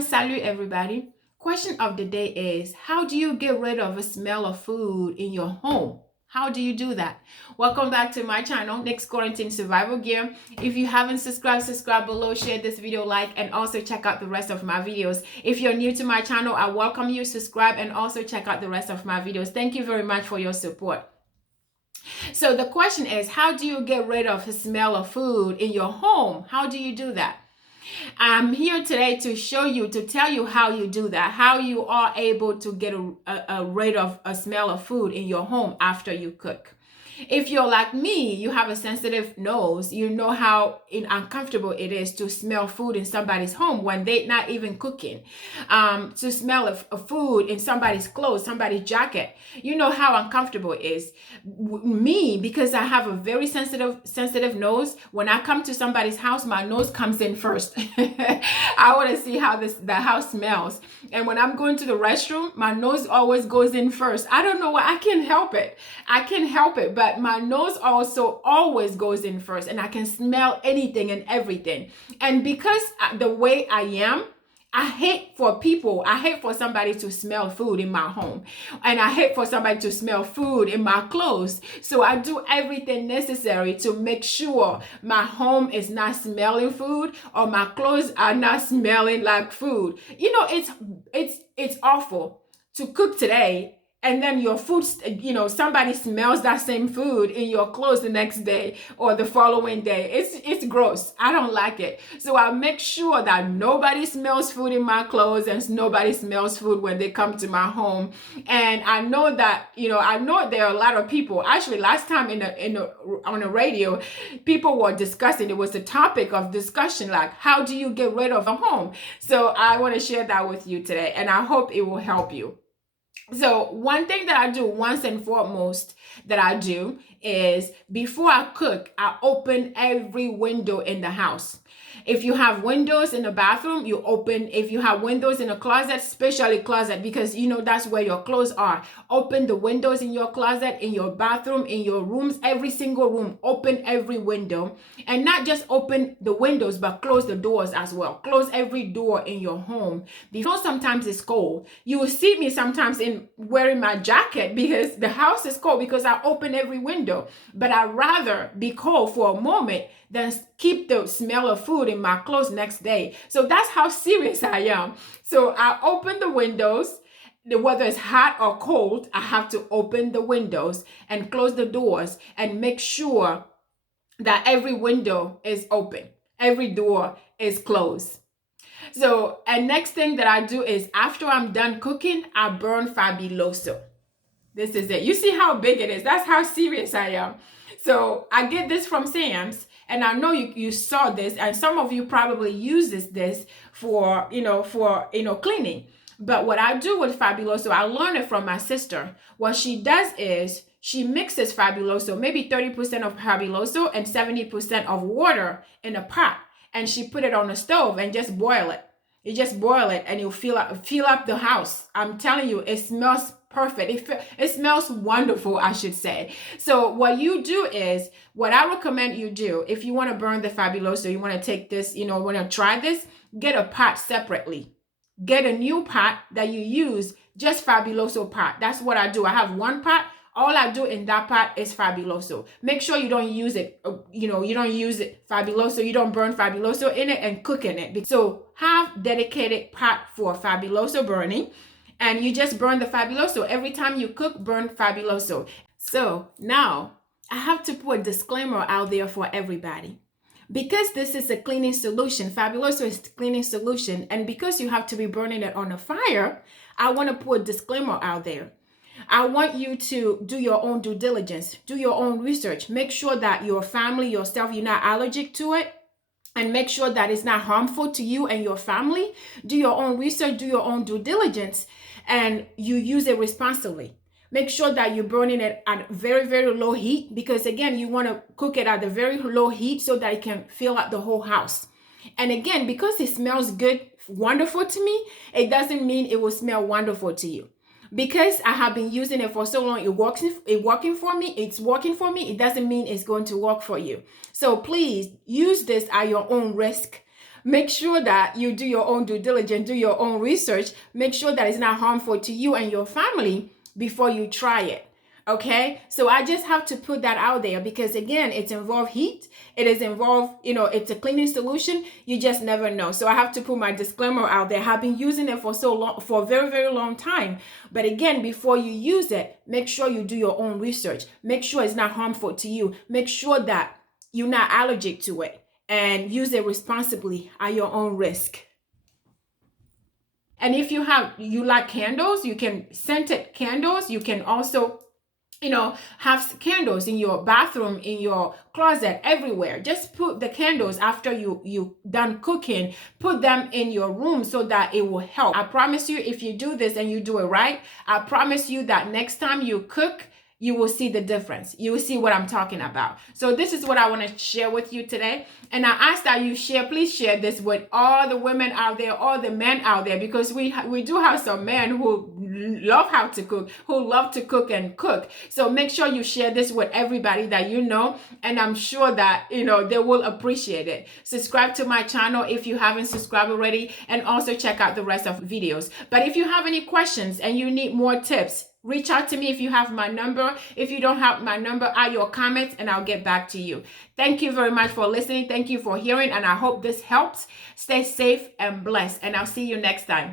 Salut everybody. Question of the day is, how do you get rid of a smell of food in your home? How do you do that? Welcome back to my channel, Next Quarantine Survival Gear. If you haven't subscribed, subscribe below, share this video, like, and also check out the rest of my videos. If you're new to my channel, I welcome you, subscribe, and also check out the rest of my videos. Thank you very much for your support. So the question is, how do you get rid of the smell of food in your home? How do you do that? I'm here today to show you, to tell you how you do that, how you are able to get a rid of a smell of food in your home after you cook. If you're like me, you have a sensitive nose, you know how uncomfortable it is to smell food in somebody's home when they're not even cooking. To smell a food in somebody's clothes, somebody's jacket, you know how uncomfortable it is. Me, because I have a very sensitive nose, when I come to somebody's house, my nose comes in first. I want to see how the house smells. And when I'm going to the restroom, my nose always goes in first. I don't know why. I can't help it. But my nose also always goes in first, and I can smell anything and everything. And because the way I am, I hate for somebody to smell food in my home. And I hate for somebody to smell food in my clothes. So I do everything necessary to make sure my home is not smelling food or my clothes are not smelling like food. You know, it's awful to cook today and then your food, somebody smells that same food in your clothes the next day or the following day. It's gross. I don't like it. So I make sure that nobody smells food in my clothes and nobody smells food when they come to my home. And I know that, I know there are a lot of people. Actually, last time on the radio, people were discussing, it was a topic of discussion, like, how do you get rid of a home? So I want to share that with you today, and I hope it will help you. So one thing that I do once and foremost that I do is before I cook, I open every window in the house. If you have windows in the bathroom, you open. If you have windows in a closet, especially closet, because that's where your clothes are. Open the windows in your closet, in your bathroom, in your rooms, every single room. Open every window, and not just open the windows, but close the doors as well. Close every door in your home. Because sometimes it's cold. You will see me sometimes in wearing my jacket because the house is cold because I open every window. But I'd rather be cold for a moment than keep the smell of food in my clothes next day. So that's how serious I am. So I open the windows. Whether it's hot or cold, I have to open the windows and close the doors and make sure that every window is open. Every door is closed. So, and next thing that I do is after I'm done cooking, I burn Fabuloso. This is it. You see how big it is. That's how serious I am. So I get this from Sam's, and I know you saw this, and some of you probably uses this for cleaning. But what I do with Fabuloso, I learned it from my sister. What she does is she mixes Fabuloso, maybe 30% of Fabuloso and 70% of water in a pot, and she put it on the stove and just boil it. You just boil it and you fill up the house. I'm telling you, it smells perfect. It smells wonderful, I should say. So what you do is, what I recommend you do, if you want to burn the Fabuloso, you want to take this, want to try this, get a pot separately. Get a new pot that you use, just Fabuloso pot. That's what I do. I have one pot. All I do in that pot is Fabuloso. Make sure you don't use it, you don't use it Fabuloso. You don't burn Fabuloso in it and cook in it. So have dedicated pot for Fabuloso burning. And you just burn the Fabuloso. Every time you cook, burn Fabuloso. So now I have to put a disclaimer out there for everybody. Because this is a cleaning solution, Fabuloso is a cleaning solution, and because you have to be burning it on a fire, I want to put a disclaimer out there. I want you to do your own due diligence, do your own research, make sure that your family, yourself, you're not allergic to it, and make sure that it's not harmful to you and your family. Do your own research, do your own due diligence, and you use it responsibly. Make sure that you're burning it at very, very low heat, because again, you want to cook it at a very low heat so that it can fill up the whole house. And again, because it smells good, wonderful to me, it doesn't mean it will smell wonderful to you. Because I have been using it for so long, it's working for me, it doesn't mean it's going to work for you. So please use this at your own risk. make sure that you do your own due diligence, do your own research, make sure that it's not harmful to you and your family before you try it. Okay, so I just have to put that out there because again, it's involved heat, it is involved, it's a cleaning solution. You just never know. So I have to put my disclaimer out there. I've been using it for so long, for a very, very long time. But again, before you use it, make sure you do your own research. Make sure it's not harmful to you. Make sure that you're not allergic to it, and use it responsibly at your own risk. And if you like candles, you can scented candles. You can also have candles in your bathroom, in your closet, everywhere. Just put the candles after you done cooking, put them in your room so that it will help. I promise you, if you do this and you do it right, I promise you that next time you cook, you will see the difference. You will see what I'm talking about. So this is what I want to share with you today. And I ask that you please share this with all the women out there, all the men out there, because we do have some men who love how to cook, who love to cook and cook. So make sure you share this with everybody that you know, and I'm sure that, they will appreciate it. Subscribe to my channel if you haven't subscribed already, and also check out the rest of videos. But if you have any questions and you need more tips, reach out to me if you have my number. If you don't have my number, add your comments and I'll get back to you. Thank you very much for listening. Thank you for hearing, and I hope this helps. Stay safe and blessed, and I'll see you next time.